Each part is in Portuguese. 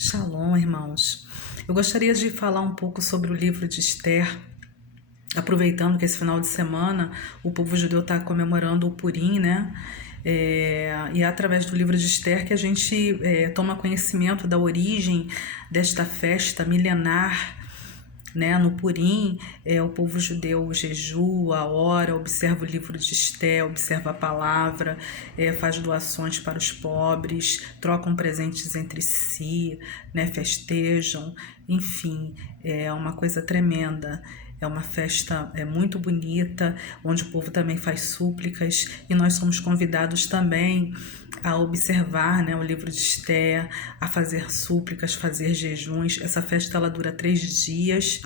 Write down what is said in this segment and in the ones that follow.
Shalom, irmãos. Eu gostaria de falar um pouco sobre o livro de Esther, aproveitando que esse final de semana o povo judeu está comemorando o Purim, né? E é através do livro de Esther que a gente toma conhecimento da origem desta festa milenar, né? No Purim, o povo judeu jejua, ora, observa o livro de Esté, observa a palavra, faz doações para os pobres, trocam presentes entre si, né? Festejam, enfim, é uma coisa tremenda. É uma festa muito bonita, onde o povo também faz súplicas, e nós somos convidados também a observar, né, o livro de Esté, a fazer súplicas, fazer jejuns. Essa festa ela dura 3 dias.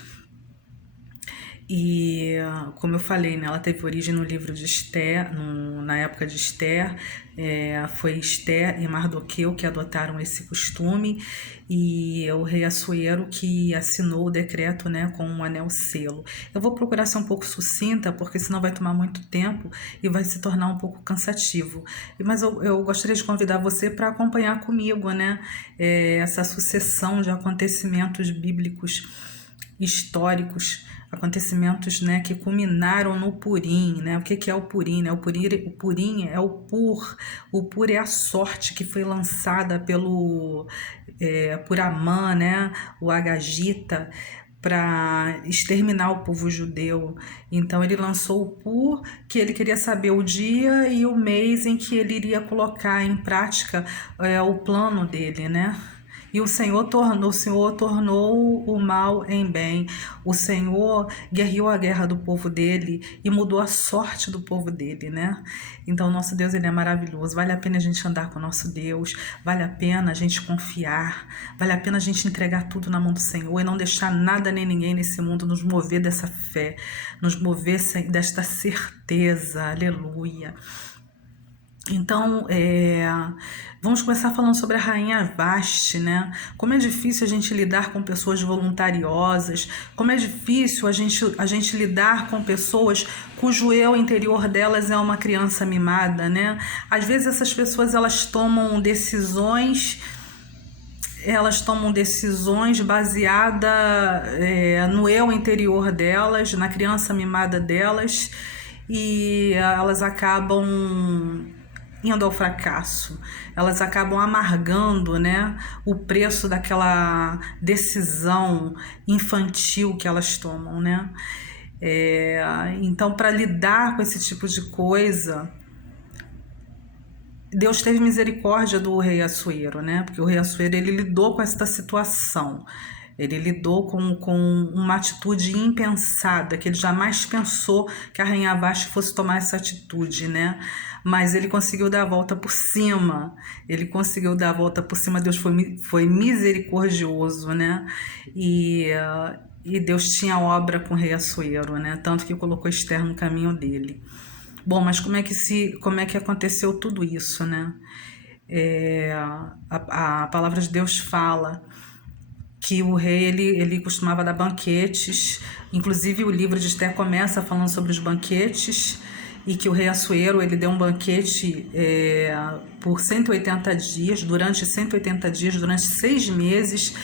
E, como eu falei, né, ela teve origem no livro de Esther, na época de Esther. Foi Esther e Mardoqueu que adotaram esse costume, e o rei Assuero que assinou o decreto, né, com um anel selo. Eu vou procurar ser um pouco sucinta, porque senão vai tomar muito tempo e vai se tornar um pouco cansativo. Mas eu gostaria de convidar você para acompanhar comigo, né, essa sucessão de acontecimentos bíblicos históricos, acontecimentos, né, que culminaram no Purim, né? O que é o Purim, né? O Purim é o Pur. O Pur é a sorte que foi lançada por Amã, né? O Agagita, para exterminar o povo judeu. Então ele lançou o Pur, que ele queria saber o dia e o mês em que ele iria colocar em prática o plano dele, né? E o Senhor tornou o mal em bem. O Senhor guerreou a guerra do povo dele e mudou a sorte do povo dele, né? Então, nosso Deus, ele é maravilhoso. Vale a pena a gente andar com o nosso Deus. Vale a pena a gente confiar. Vale a pena a gente entregar tudo na mão do Senhor e não deixar nada nem ninguém nesse mundo nos mover dessa fé, nos mover desta certeza. Aleluia. Então, vamos começar falando sobre a rainha Vasti, né? Como é difícil a gente lidar com pessoas voluntariosas, como é difícil a gente lidar com pessoas cujo eu interior delas é uma criança mimada, né? Às vezes essas pessoas elas tomam decisões baseadas no eu interior delas, na criança mimada delas, e elas acabam indo ao fracasso, elas acabam amargando, né, o preço daquela decisão infantil que elas tomam, né? Então, para lidar com esse tipo de coisa, Deus teve misericórdia do rei Assuero, né? Porque o rei Assuero ele lidou com esta situação. Ele lidou com uma atitude impensada, que ele jamais pensou que a rainha Vasti fosse tomar essa atitude, né? Mas ele conseguiu dar a volta por cima. Deus foi misericordioso, né? E Deus tinha obra com o rei Assuero, né? Tanto que colocou Esther no caminho dele. Bom, mas como é que aconteceu tudo isso, né? A palavra de Deus fala que o rei ele costumava dar banquetes. Inclusive o livro de Esther começa falando sobre os banquetes, e que o rei Assuero ele deu um banquete por 180 dias, durante 180 dias, durante 6 meses,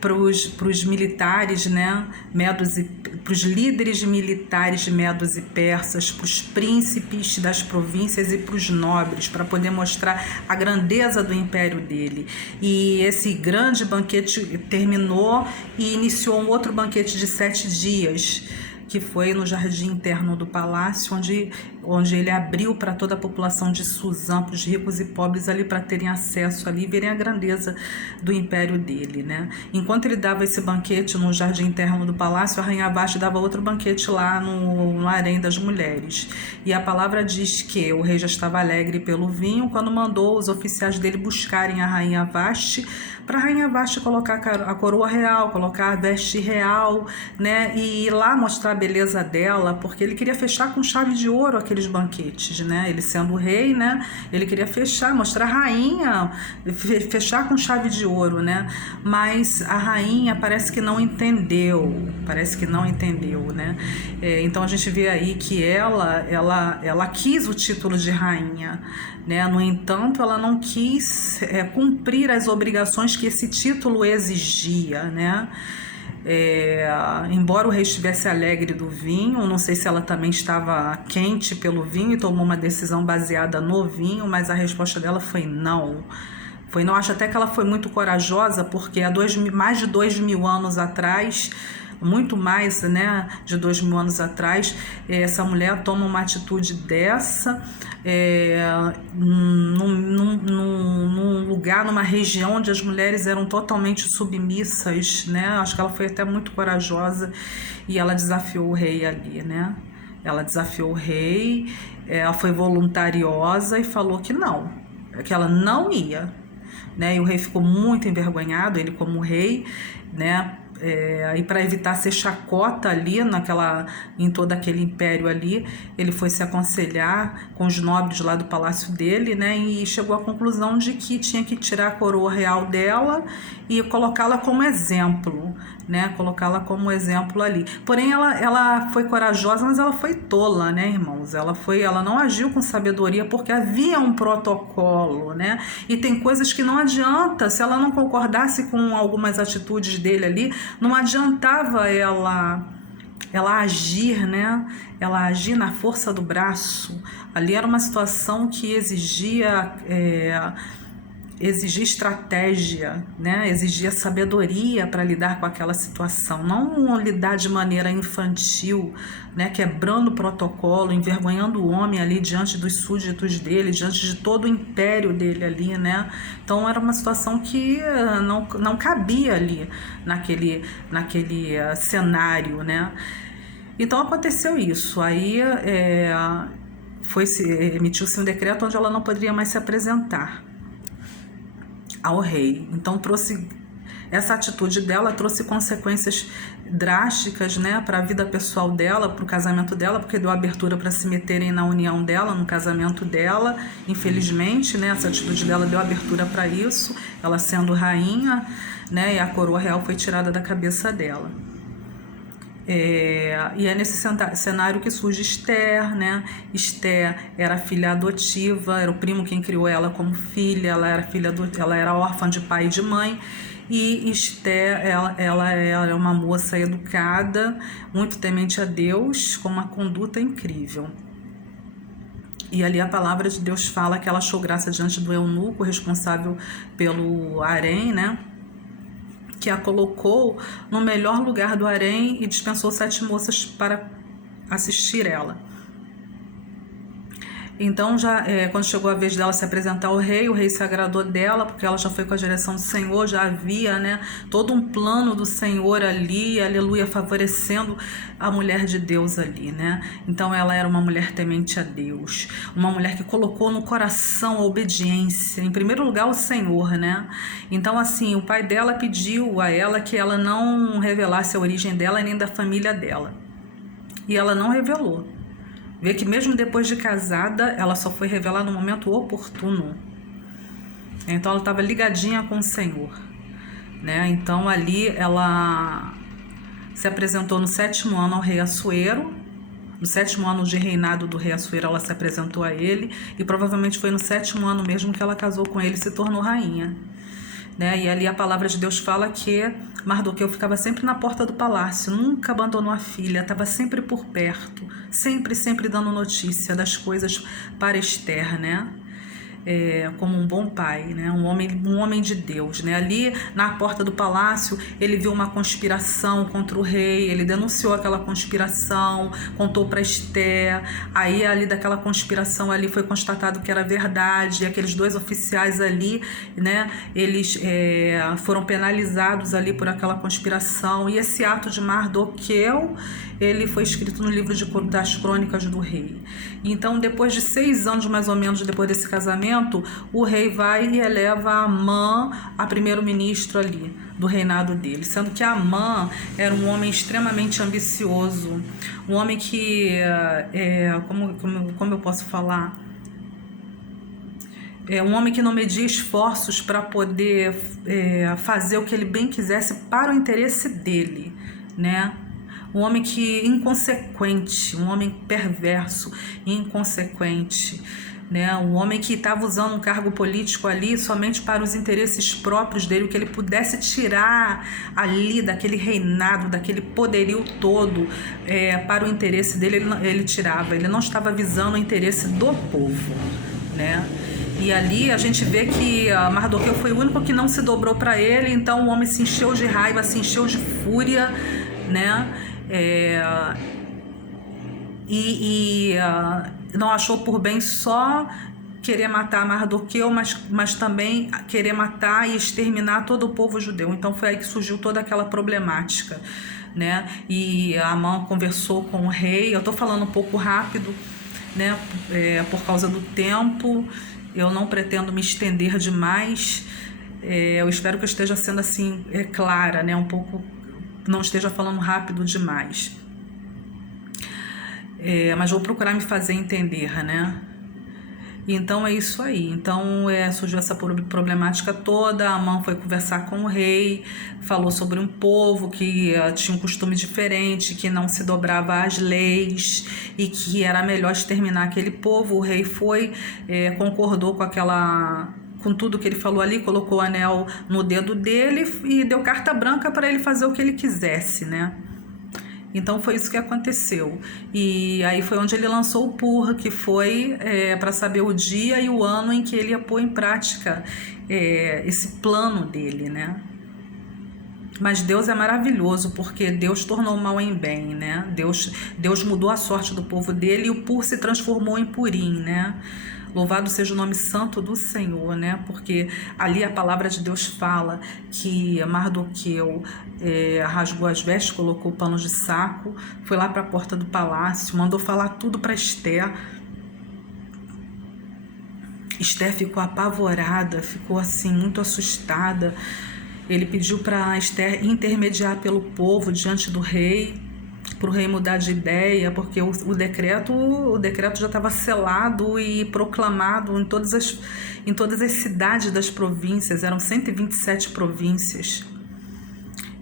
para os militares, né, para os líderes militares medos e persas, para os príncipes das províncias e para os nobres, para poder mostrar a grandeza do império dele. E esse grande banquete terminou e iniciou um outro banquete de 7 dias, que foi no jardim interno do palácio, onde ele abriu para toda a população de Suzã, para os ricos e pobres ali, para terem acesso ali e verem a grandeza do império dele, né? Enquanto ele dava esse banquete no jardim interno do palácio, a rainha Vasti dava outro banquete lá no harém das mulheres. E a palavra diz que o rei já estava alegre pelo vinho quando mandou os oficiais dele buscarem a rainha Vasti, para a rainha Vasti colocar a coroa real, colocar a veste real, né? E ir lá mostrar a beleza dela, porque ele queria fechar com chave de ouro aqueles banquetes, né? Ele sendo o rei, né? Ele queria fechar, mostrar a rainha, fechar com chave de ouro, né? Mas a rainha parece que não entendeu, né? Então a gente vê aí que ela quis o título de rainha, né? No entanto, ela não quis cumprir as obrigações condições que esse título exigia, né? Embora o rei estivesse alegre do vinho, não sei se ela também estava quente pelo vinho e tomou uma decisão baseada no vinho, mas a resposta dela foi não. Foi não, acho até que ela foi muito corajosa, porque há mais de 2.000 anos atrás, muito mais, né, de 2.000 anos atrás, essa mulher toma uma atitude dessa, num lugar, numa região onde as mulheres eram totalmente submissas, né? Acho que ela foi até muito corajosa e ela desafiou o rei ali, né? Ela desafiou o rei, ela foi voluntariosa e falou que não, que ela não ia, né? E o rei ficou muito envergonhado, ele como rei, né? E para evitar ser chacota ali em todo aquele império ali, ele foi se aconselhar com os nobres lá do palácio dele, né? E chegou à conclusão de que tinha que tirar a coroa real dela e colocá-la como exemplo, né? Colocá-la como exemplo ali. Porém, ela foi corajosa, mas ela foi tola, né, irmãos? Ela não agiu com sabedoria porque havia um protocolo, né? E tem coisas que não adianta, se ela não concordasse com algumas atitudes dele ali, não adiantava ela agir, né? Ela agir na força do braço. Ali era uma situação que exigia estratégia, né? Exigia sabedoria para lidar com aquela situação, não lidar de maneira infantil, né? Quebrando o protocolo, envergonhando o homem ali diante dos súditos dele, diante de todo o império dele ali, né? Então era uma situação que não cabia ali naquele cenário, né? Então aconteceu isso, aí emitiu-se um decreto onde ela não poderia mais se apresentar ao rei. Então essa atitude dela trouxe consequências drásticas, né, para a vida pessoal dela, para o casamento dela, porque deu abertura para se meterem na união dela, no casamento dela. Infelizmente, né, essa atitude dela deu abertura para isso, ela sendo rainha, né, e a coroa real foi tirada da cabeça dela. E é nesse cenário que surge Esther, né? Esther era filha adotiva, era o primo quem criou ela como filha, ela era órfã de pai e de mãe. E Esther, ela é uma moça educada, muito temente a Deus, com uma conduta incrível. E ali a palavra de Deus fala que ela achou graça diante do eunuco responsável pelo harém, né? Que a colocou no melhor lugar do harém e dispensou 7 moças para assistir ela. Então, quando chegou a vez dela se apresentar ao rei, o rei se agradou dela, porque ela já foi com a direção do Senhor, já havia, né, todo um plano do Senhor ali, aleluia, favorecendo a mulher de Deus ali, né? Então, ela era uma mulher temente a Deus, uma mulher que colocou no coração a obediência, em primeiro lugar o Senhor, né? Então, assim, o pai dela pediu a ela que ela não revelasse a origem dela nem da família dela, e ela não revelou. Vê que mesmo depois de casada, ela só foi revelar no momento oportuno. Então ela estava ligadinha com o Senhor, né? Então ali ela se apresentou no 7º ano ao rei Assuero. No 7º ano de reinado do rei Assuero, ela se apresentou a ele, e provavelmente foi no 7º ano mesmo que ela casou com ele e se tornou rainha, né? E ali a palavra de Deus fala que Mardoqueu ficava sempre na porta do palácio, nunca abandonou a filha, estava sempre por perto, sempre dando notícia das coisas para Esther, né? Como um bom pai, né? Um homem de Deus, né? Ali na porta do palácio ele viu uma conspiração contra o rei, ele denunciou aquela conspiração, contou para Esther. Aí ali daquela conspiração ali foi constatado que era verdade, e aqueles 2 oficiais ali, né? Eles foram penalizados ali por aquela conspiração, e esse ato de Mardoqueu ele foi escrito no livro das crônicas do rei. Então, depois de 6 anos mais ou menos depois desse casamento, o rei vai e eleva Amã a primeiro-ministro ali do reinado dele, sendo que Amã era um homem extremamente ambicioso, um homem que como eu posso falar, um homem que não media esforços para poder fazer o que ele bem quisesse para o interesse dele, né? Um homem inconsequente, um homem perverso, inconsequente, né? Um homem que estava usando um cargo político ali somente para os interesses próprios dele, o que ele pudesse tirar ali daquele reinado, daquele poderio todo, para o interesse dele, ele tirava. Ele não estava visando o interesse do povo, né? E ali a gente vê que Mardoqueu foi o único que não se dobrou para ele, então o homem se encheu de raiva, se encheu de fúria, né? Não achou por bem só querer matar Mardoqueu, mas também querer matar e exterminar todo o povo judeu. Então foi aí que surgiu toda aquela problemática, né? E Amã conversou com o rei. Eu estou falando um pouco rápido, né? Por causa do tempo. Eu não pretendo me estender demais. Eu espero que eu esteja sendo assim clara, né? Um pouco, não esteja falando rápido demais. Mas vou procurar me fazer entender, né? Então é isso aí. Então surgiu essa problemática toda. Amã foi conversar com o rei, falou sobre um povo que tinha um costume diferente, que não se dobrava às leis e que era melhor exterminar aquele povo. O rei foi, concordou com tudo que ele falou ali, colocou o anel no dedo dele e deu carta branca para ele fazer o que ele quisesse, né? Então foi isso que aconteceu. E aí foi onde ele lançou o Pur, que foi para saber o dia e o ano em que ele ia pôr em prática esse plano dele, né? Mas Deus é maravilhoso, porque Deus tornou o mal em bem, né? Deus mudou a sorte do povo dele e o Pur se transformou em Purim, né? Louvado seja o nome santo do Senhor, né? Porque ali a palavra de Deus fala que Mardoqueu rasgou as vestes, colocou panos de saco, foi lá para a porta do palácio, mandou falar tudo para Esther. Esther ficou apavorada, ficou assim muito assustada. Ele pediu para Esther intermediar pelo povo diante do rei, para o rei mudar de ideia, porque o decreto já estava selado e proclamado em todas as cidades das províncias. Eram 127 províncias.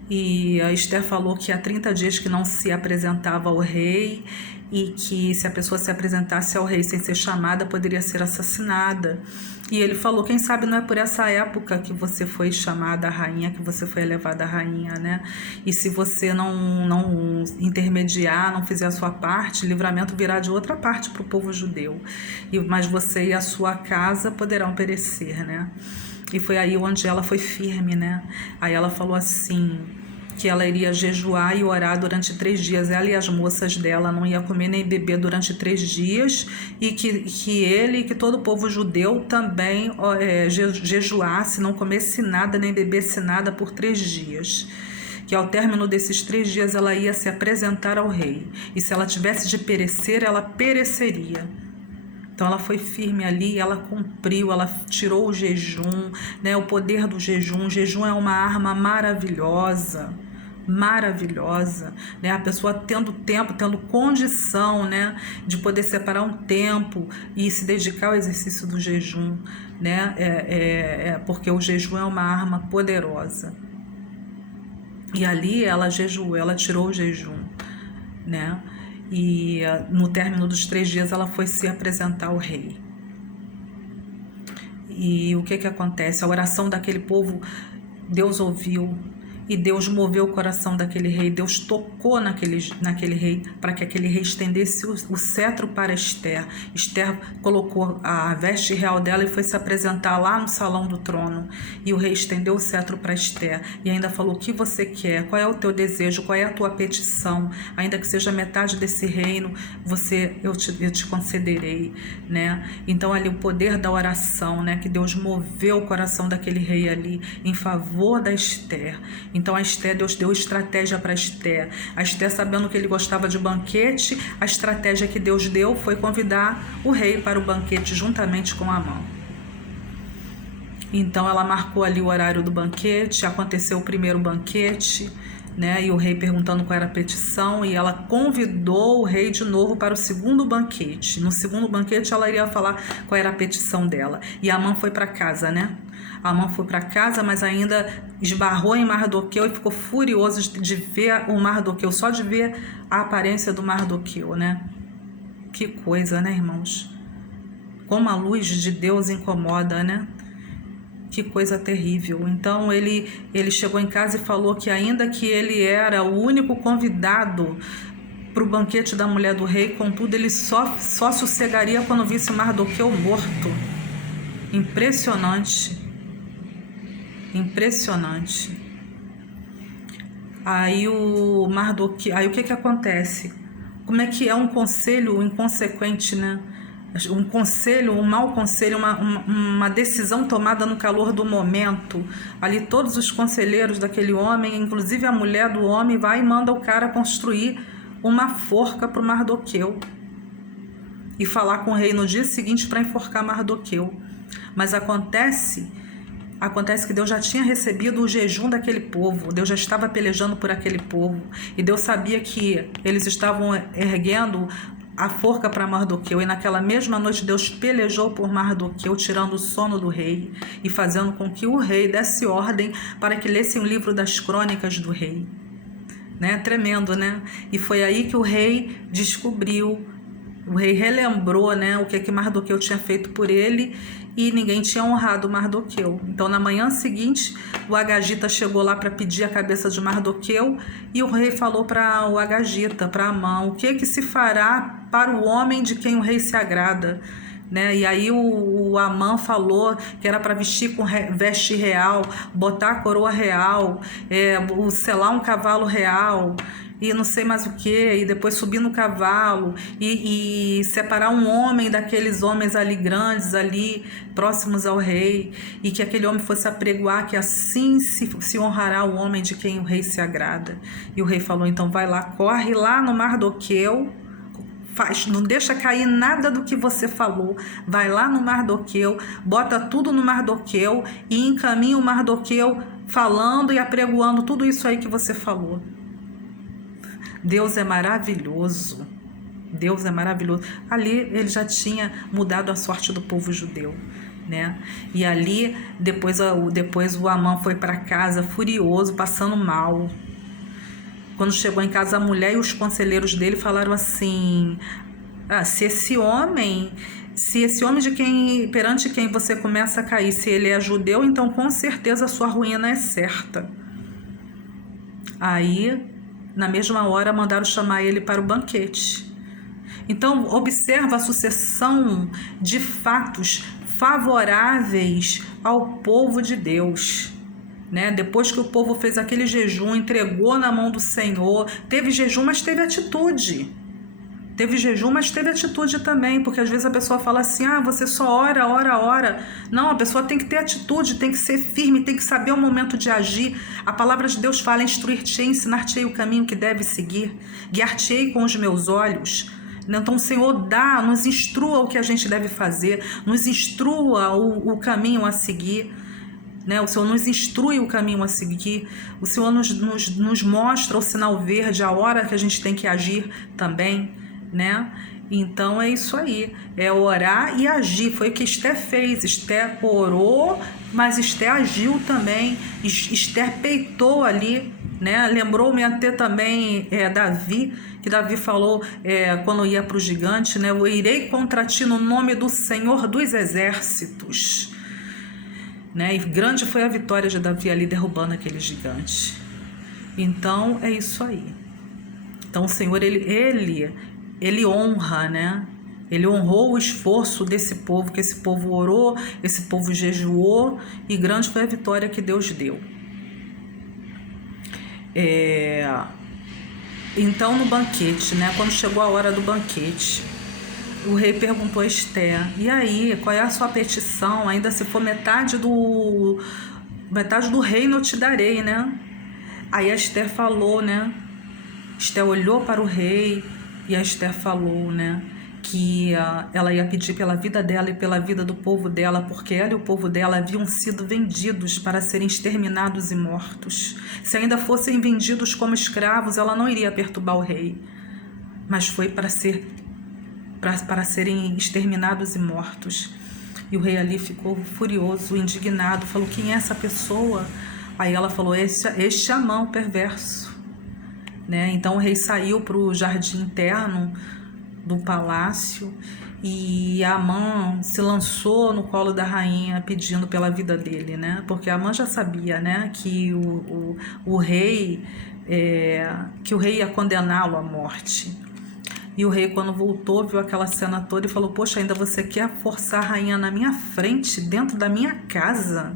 E a Esther falou que há 30 dias que não se apresentava ao rei e que se a pessoa se apresentasse ao rei sem ser chamada, poderia ser assassinada. E ele falou, quem sabe não é por essa época que você foi chamada a rainha, que você foi elevada a rainha, né? E se você não intermediar, não fizer a sua parte, livramento virá de outra parte para o povo judeu. Mas você e a sua casa poderão perecer, né? E foi aí onde ela foi firme, né? Aí ela falou assim, que ela iria jejuar e orar durante 3 dias. Ela e as moças dela não ia comer nem beber durante 3 dias e que todo o povo judeu também jejuasse, não comesse nada nem bebesse nada por 3 dias. Que ao término desses 3 dias ela ia se apresentar ao rei. E se ela tivesse de perecer, ela pereceria. Então ela foi firme ali, ela cumpriu, ela tirou o jejum, né? O poder do jejum. O jejum é uma arma maravilhosa, né? A pessoa tendo tempo, tendo condição, né, de poder separar um tempo e se dedicar ao exercício do jejum, né? Porque o jejum é uma arma poderosa. E ali ela jejuou, ela tirou o jejum, né? E no término dos 3 dias ela foi se apresentar ao rei. E o que acontece? A oração daquele povo, Deus ouviu. E Deus moveu o coração daquele rei. Deus tocou naquele rei para que aquele rei estendesse o cetro para Esther. Esther colocou a veste real dela e foi se apresentar lá no salão do trono. E o rei estendeu o cetro para Esther e ainda falou, o que você quer? Qual é o teu desejo? Qual é a tua petição? Ainda que seja metade desse reino, eu te concederei, né? Então ali o poder da oração, né? Que Deus moveu o coração daquele rei ali em favor da Esther. Então a Esther, Deus deu estratégia para Esther. A Esther, sabendo que ele gostava de banquete, a estratégia que Deus deu foi convidar o rei para o banquete juntamente com Amã. Então ela marcou ali o horário do banquete, aconteceu o primeiro banquete, né? E o rei perguntando qual era a petição, e ela convidou o rei de novo para o segundo banquete. No segundo banquete ela iria falar qual era a petição dela. E Amã foi para casa, né? Amã foi para casa, mas ainda esbarrou em Mardoqueu e ficou furioso de ver o Mardoqueu, só de ver a aparência do Mardoqueu, né? Que coisa, né, irmãos? como a luz de Deus incomoda, né? Que coisa terrível. Então ele chegou em casa e falou que ainda que ele era o único convidado para o banquete da mulher do rei, contudo ele só sossegaria quando visse Mardoqueu morto. Impressionante. Impressionante. Aí o Mardoqueu, aí o que acontece? Como é que é um conselho inconsequente, né? Um conselho, um mau conselho, uma decisão tomada no calor do momento. Ali todos os conselheiros daquele homem, inclusive a mulher do homem, vai e manda o cara construir uma forca para o Mardoqueu e falar com o rei no dia seguinte para enforcar Mardoqueu. Mas acontece que Deus já tinha recebido o jejum daquele povo, Deus já estava pelejando por aquele povo, e Deus sabia que eles estavam erguendo a forca para Mardoqueu, e naquela mesma noite Deus pelejou por Mardoqueu, tirando o sono do rei e fazendo com que o rei desse ordem para que lessem o livro das crônicas do rei, né? Tremendo, né? E foi aí que o rei descobriu, o rei relembrou, né, o que Mardoqueu tinha feito por ele, e ninguém tinha honrado Mardoqueu. Então, na manhã seguinte, o Agagita chegou lá para pedir a cabeça de Mardoqueu, e o rei falou para o Agagita, para Amã, o que se fará para o homem de quem o rei se agrada? Né? E aí o Amã falou que era para vestir com veste real, botar a coroa real, selar um cavalo real, e não sei mais o que, e depois subir no cavalo e separar um homem daqueles homens ali grandes, ali próximos ao rei, e que aquele homem fosse apregoar que assim se honrará o homem de quem o rei se agrada. E o rei falou, então vai lá, corre lá no Mardoqueu, não deixa cair nada do que você falou, vai lá no Mardoqueu, bota tudo no Mardoqueu e encaminha o Mardoqueu falando e apregoando tudo isso aí que você falou. Deus é maravilhoso. Deus é maravilhoso. Ali ele já tinha mudado a sorte do povo judeu, né? E ali depois o Amã foi para casa furioso, passando mal. Quando chegou em casa, a mulher e os conselheiros dele falaram assim: se esse homem perante quem você começa a cair, se ele é judeu, então com certeza a sua ruína é certa. Aí, na mesma hora, mandaram chamar ele para o banquete. Então, observa a sucessão de fatos favoráveis ao povo de Deus. Né? Depois que o povo fez aquele jejum, entregou na mão do Senhor, teve jejum, mas teve atitude. Teve jejum, mas teve atitude também, porque às vezes a pessoa fala assim, você só ora. Não, a pessoa tem que ter atitude, tem que ser firme, tem que saber o momento de agir. A palavra de Deus fala, instruir-te-ei, ensinar-te-ei o caminho que deve seguir, guiar-te-ei com os meus olhos. Então o Senhor nos instrua o que a gente deve fazer, nos instrua o caminho a seguir. Né? O Senhor nos instrui o caminho a seguir, o Senhor nos mostra o sinal verde, a hora que a gente tem que agir também, né? Então é isso aí, é orar e agir. Foi o que Esther fez. Esther orou, mas Esther agiu também. Esther peitou ali, né? Lembrou-me até também Davi, que Davi falou quando ia para o gigante, né? Eu irei contra ti no nome do Senhor dos Exércitos. Né? E grande foi a vitória de Davi ali derrubando aquele gigante. Então é isso aí. Então o Senhor ele honra, né? Ele honrou o esforço desse povo, que esse povo orou, esse povo jejuou, e grande foi a vitória que Deus deu. Então no banquete, né? Quando chegou a hora do banquete, o rei perguntou a Esther, e aí, qual é a sua petição? Ainda se for metade do reino eu te darei, né? Aí a Esther falou, né? Esther olhou para o rei e a Esther falou, né? Que ela ia pedir pela vida dela e pela vida do povo dela, porque ela e o povo dela haviam sido vendidos para serem exterminados e mortos. Se ainda fossem vendidos como escravos, ela não iria perturbar o rei, mas foi para serem exterminados e mortos. E o rei ali ficou furioso, indignado, falou, quem é essa pessoa? Aí ela falou, este Amã, o perverso. Né? Então o rei saiu para o jardim interno do palácio e Amã se lançou no colo da rainha pedindo pela vida dele, né? Porque Amã já sabia, né, que o rei que o rei ia condená-lo à morte. E o rei, quando voltou, viu aquela cena toda e falou: poxa, ainda você quer forçar a rainha na minha frente, dentro da minha casa?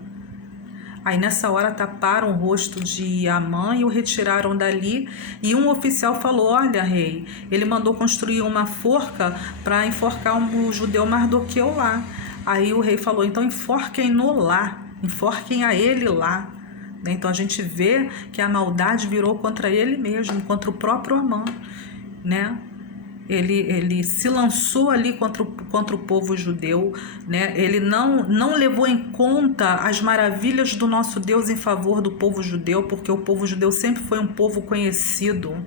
Aí nessa hora taparam o rosto de Amã e o retiraram dali. E um oficial falou: olha, rei, ele mandou construir uma forca para enforcar o judeu Mardoqueu lá. Aí o rei falou: então enforquem-no lá, enforquem a ele lá. Então a gente vê que a maldade virou contra ele mesmo, contra o próprio Amã, né? Ele se lançou ali contra o povo judeu, né? Ele não levou em conta as maravilhas do nosso Deus em favor do povo judeu, porque o povo judeu sempre foi um povo conhecido,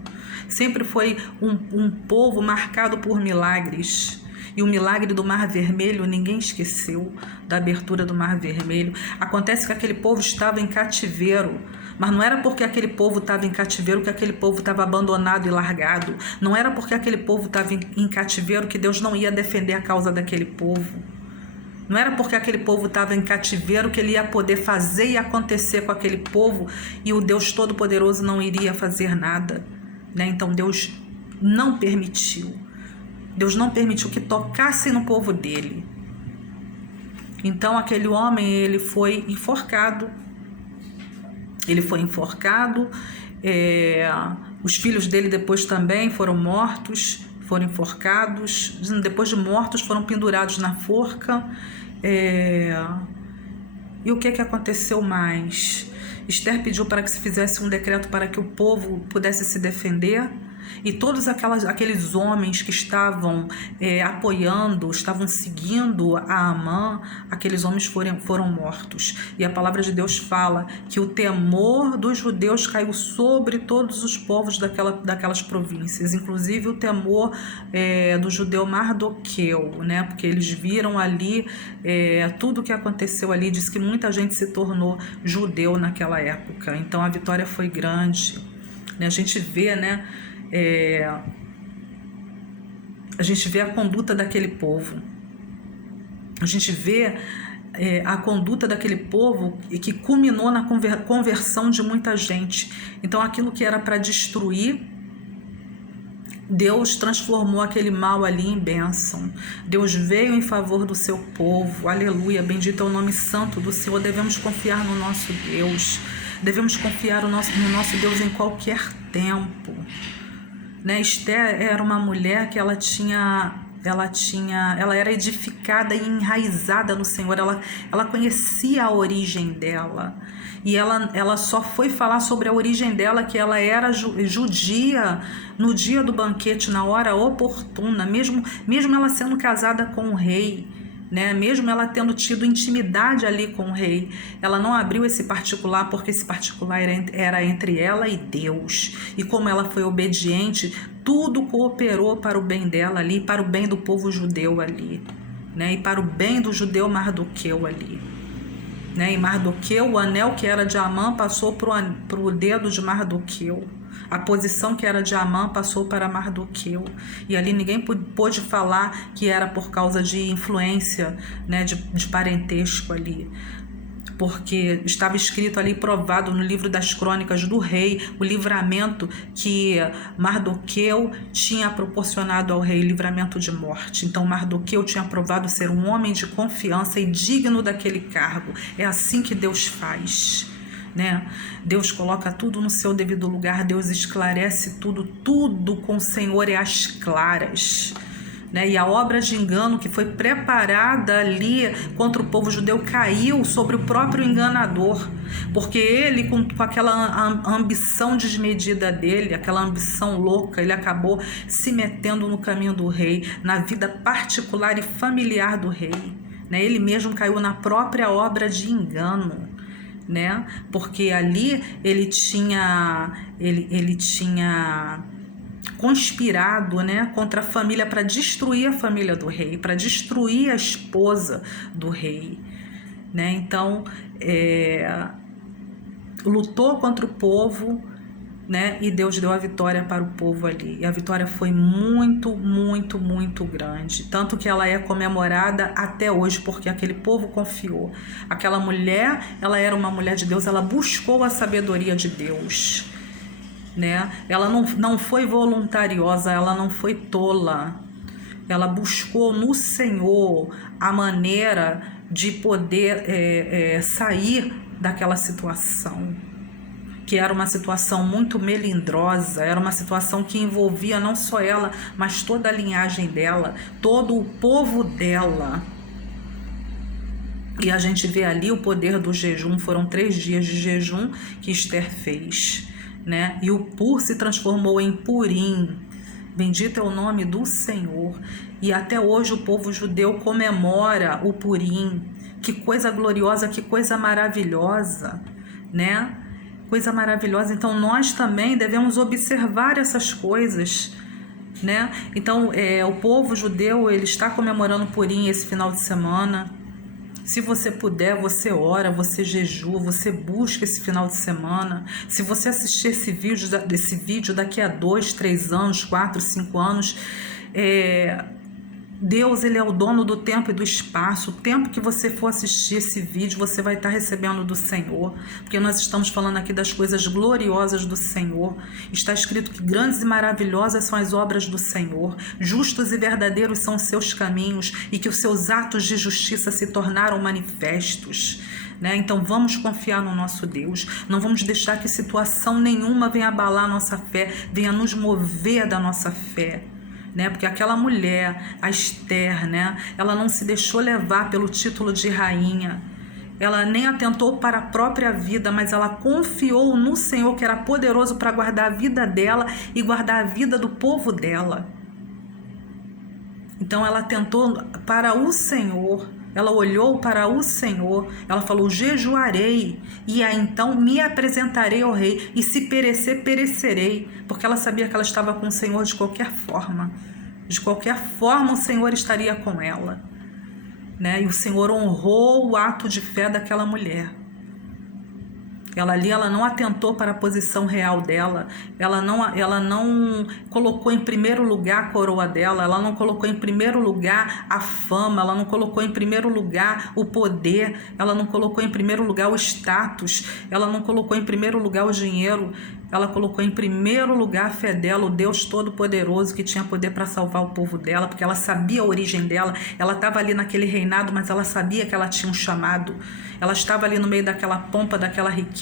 sempre foi um povo marcado por milagres. E o milagre do Mar Vermelho ninguém esqueceu, da abertura do Mar Vermelho. Acontece que aquele povo estava em cativeiro, mas não era porque aquele povo estava em cativeiro que aquele povo estava abandonado e largado. Não era porque aquele povo estava em cativeiro que Deus não ia defender a causa daquele povo. Não era porque aquele povo estava em cativeiro que ele ia poder fazer e acontecer com aquele povo e o Deus Todo-Poderoso não iria fazer nada, né? Então Deus não permitiu. Deus não permitiu que tocasse no povo dele. Então aquele homem, ele foi enforcado. Ele foi enforcado. Os filhos dele depois também foram mortos, foram enforcados. Depois de mortos, foram pendurados na forca. E o que aconteceu mais? Esther pediu para que se fizesse um decreto para que o povo pudesse se defender. E todos aqueles homens que estavam apoiando, estavam seguindo a Amã, aqueles homens foram mortos. E a palavra de Deus fala que o temor dos judeus caiu sobre todos os povos daquelas províncias, inclusive o temor do judeu Mardoqueu, né? Porque eles viram ali tudo o que aconteceu ali. Diz que muita gente se tornou judeu naquela época. Então a vitória foi grande, né? A gente vê, né? A gente vê a conduta daquele povo. A gente vê a conduta daquele povo que culminou na conversão de muita gente. Então aquilo que era para destruir, Deus transformou aquele mal ali em bênção. Deus veio em favor do seu povo. Aleluia, bendito é o nome santo do Senhor. Devemos confiar no nosso Deus. Devemos confiar no nosso Deus em qualquer tempo. Né? Esther era uma mulher que ela era edificada e enraizada no Senhor. Ela conhecia a origem dela. E ela só foi falar sobre a origem dela, que ela era judia, no dia do banquete, na hora oportuna, mesmo ela sendo casada com o rei, né? Mesmo ela tendo tido intimidade ali com o rei, ela não abriu esse particular, porque esse particular era entre ela e Deus. E como ela foi obediente, tudo cooperou para o bem dela ali, para o bem do povo judeu ali, né? E para o bem do judeu Mardoqueu ali, né? E Mardoqueu, o anel que era de Amã passou para o dedo de Mardoqueu. A posição que era de Amã passou para Mardoqueu. E ali ninguém pôde falar que era por causa de influência, né, de parentesco ali. Porque estava escrito ali, provado no livro das crônicas do rei, o livramento que Mardoqueu tinha proporcionado ao rei, livramento de morte. Então Mardoqueu tinha provado ser um homem de confiança e digno daquele cargo. É assim que Deus faz, né? Deus coloca tudo no seu devido lugar, Deus esclarece tudo com o Senhor é às claras, né? E a obra de engano que foi preparada ali contra o povo judeu caiu sobre o próprio enganador, porque ele, com aquela ambição desmedida dele, aquela ambição louca, ele acabou se metendo no caminho do rei, na vida particular e familiar do rei, né? Ele mesmo caiu na própria obra de engano, né? Porque ali ele tinha conspirado, né, contra a família, para destruir a família do rei, para destruir a esposa do rei, né? Então lutou contra o povo, né? E Deus deu a vitória para o povo ali. E a vitória foi muito, muito, muito grande. Tanto que ela é comemorada até hoje, porque aquele povo confiou. Aquela mulher, ela era uma mulher de Deus, ela buscou a sabedoria de Deus, né? Ela não foi voluntariosa, ela não foi tola. Ela buscou no Senhor a maneira de poder sair daquela situação, que era uma situação muito melindrosa, era uma situação que envolvia não só ela, mas toda a linhagem dela, todo o povo dela. E a gente vê ali o poder do jejum. Foram 3 dias de jejum que Esther fez, né? E o Pur se transformou em Purim. Bendito é o nome do Senhor. E até hoje o povo judeu comemora o Purim. Que coisa gloriosa, que coisa maravilhosa, né? Coisa maravilhosa. Então nós também devemos observar essas coisas, né? Então o povo judeu, ele está comemorando Purim esse final de semana. Se você puder, você ora, você jejua, você busca esse final de semana. Se você assistir esse vídeo daqui a 2, 3 anos, 4, 5 anos, Deus, ele é o dono do tempo e do espaço. O tempo que você for assistir esse vídeo, você vai estar recebendo do Senhor, porque nós estamos falando aqui das coisas gloriosas do Senhor. Está escrito que grandes e maravilhosas são as obras do Senhor, justos e verdadeiros são os seus caminhos, e que os seus atos de justiça se tornaram manifestos, né? Então vamos confiar no nosso Deus, não vamos deixar que situação nenhuma venha abalar a nossa fé, venha nos mover da nossa fé, né? Porque aquela mulher, a Esther, né? Ela não se deixou levar pelo título de rainha, ela nem atentou para a própria vida, mas ela confiou no Senhor, que era poderoso para guardar a vida dela e guardar a vida do povo dela. Então ela atentou para o Senhor, ela olhou para o Senhor, ela falou: jejuarei, e aí então me apresentarei ao rei, e se perecer, perecerei, porque ela sabia que ela estava com o Senhor de qualquer forma. De qualquer forma o Senhor estaria com ela, né? E o Senhor honrou o ato de fé daquela mulher. Ela não atentou para a posição real dela, ela não colocou em primeiro lugar a coroa dela, ela não colocou em primeiro lugar a fama, ela não colocou em primeiro lugar o poder, ela não colocou em primeiro lugar o status, ela não colocou em primeiro lugar o dinheiro, ela colocou em primeiro lugar a fé dela, o Deus Todo-Poderoso que tinha poder para salvar o povo dela, porque ela sabia a origem dela, ela estava ali naquele reinado, mas ela sabia que ela tinha um chamado, ela estava ali no meio daquela pompa, daquela riqueza,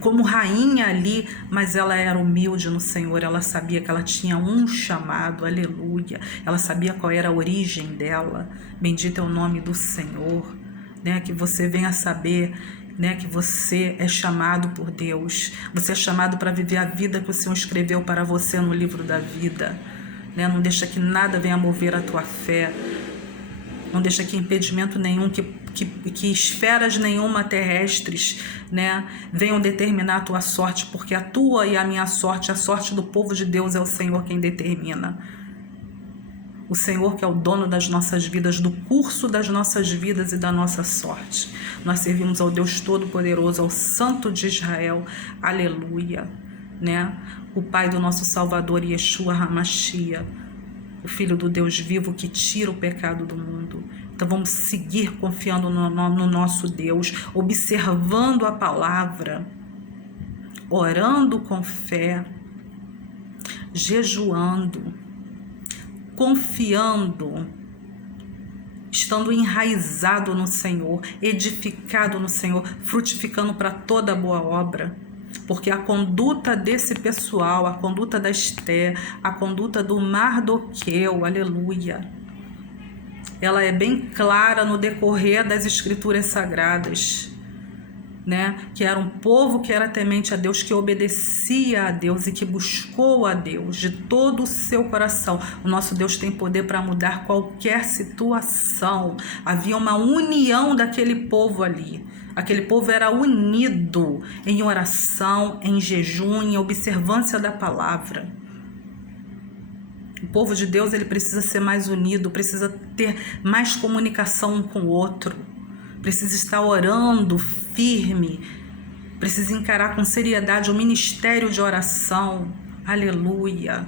como rainha ali, mas ela era humilde no Senhor, ela sabia que ela tinha um chamado, aleluia, ela sabia qual era a origem dela. Bendito é o nome do Senhor, né? Que você venha saber, né, que você é chamado por Deus, você é chamado para viver a vida que o Senhor escreveu para você no livro da vida, né? Não deixa que nada venha mover a tua fé, não deixa que impedimento nenhum, que esferas nenhuma terrestres, né, venham determinar a tua sorte, porque a tua e a minha sorte, a sorte do povo de Deus, é o Senhor quem determina. O Senhor que é o dono das nossas vidas, do curso das nossas vidas e da nossa sorte. Nós servimos ao Deus Todo-Poderoso, ao Santo de Israel, aleluia, né? O Pai do nosso Salvador, Yeshua HaMashiach, o Filho do Deus vivo que tira o pecado do mundo. Então vamos seguir confiando no nosso Deus, observando a palavra, orando com fé, jejuando, confiando, estando enraizado no Senhor, edificado no Senhor, frutificando para toda boa obra. Porque a conduta desse pessoal, a conduta da Esther, a conduta do Mardoqueu, aleluia, ela é bem clara no decorrer das escrituras sagradas, né? Que era um povo que era temente a Deus, que obedecia a Deus e que buscou a Deus de todo o seu coração. O nosso Deus tem poder para mudar qualquer situação. Havia uma união daquele povo ali. Aquele povo era unido em oração, em jejum, em observância da palavra. O povo de Deus, ele precisa ser mais unido, precisa ter mais comunicação um com o outro, precisa estar orando firme, Precisa encarar com seriedade o ministério de oração. Aleluia.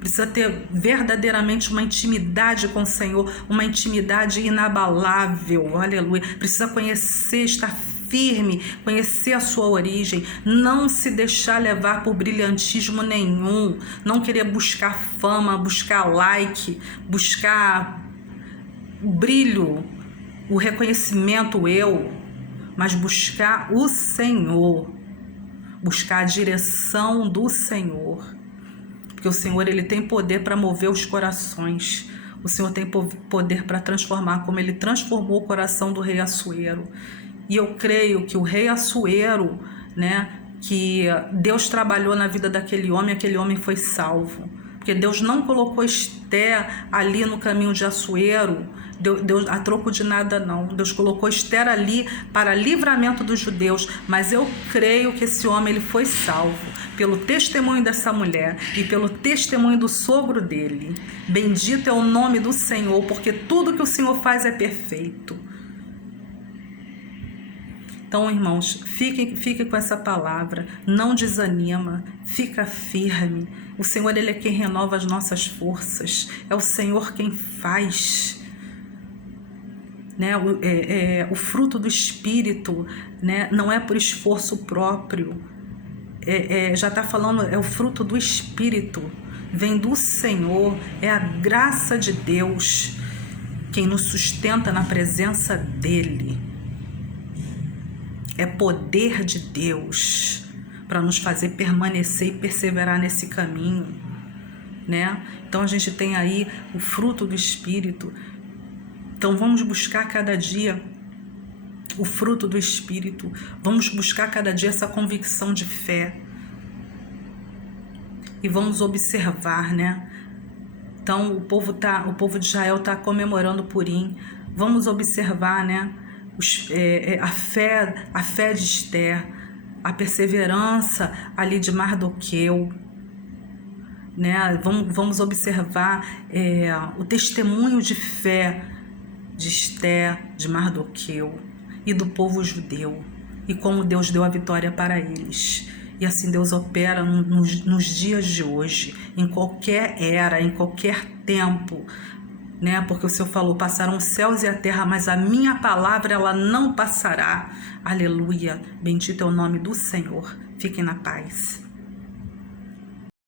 Precisa ter verdadeiramente uma intimidade com o Senhor, uma intimidade inabalável. Aleluia. Precisa conhecer, estar firme, conhecer a sua origem, não se deixar levar por brilhantismo nenhum, não querer buscar fama, buscar like, buscar o brilho, o reconhecimento mas buscar o Senhor, buscar a direção do Senhor, porque o Senhor, ele tem poder para mover os corações. O Senhor tem poder para transformar, como ele transformou o coração do rei Assuero. E eu creio que o rei Assuero, né, que Deus trabalhou na vida daquele homem foi salvo. Porque Deus não colocou Esther ali no caminho de Assuero, Deus, a troco de nada não. Deus colocou Esther ali para livramento dos judeus, mas eu creio que esse homem, ele foi salvo pelo testemunho dessa mulher e pelo testemunho do sogro dele. Bendito é o nome do Senhor, porque tudo que o Senhor faz é perfeito. Então, irmãos, fique com essa palavra, não desanima, fica firme. O Senhor, ele é quem renova as nossas forças, é o Senhor quem faz. Né? O fruto do Espírito, né? Não é por esforço próprio, já está falando, é o fruto do Espírito, vem do Senhor, é a graça de Deus quem nos sustenta na presença dEle. É poder de Deus para nos fazer permanecer e perseverar nesse caminho, né? Então a gente tem aí o fruto do Espírito. Então vamos buscar cada dia o fruto do Espírito. Vamos buscar cada dia essa convicção de fé. E vamos observar, né? Então o povo de Israel está comemorando Purim. Vamos observar, né? A fé de Esther, a perseverança ali de Mardoqueu, né? Vamos observar o testemunho de fé de Esther, de Mardoqueu e do povo judeu, e como Deus deu a vitória para eles. E assim Deus opera nos dias de hoje, em qualquer era, em qualquer tempo, né? Porque o Senhor falou, passarão os céus e a terra, mas a minha palavra, ela não passará. Aleluia, bendito é o nome do Senhor. Fiquem na paz.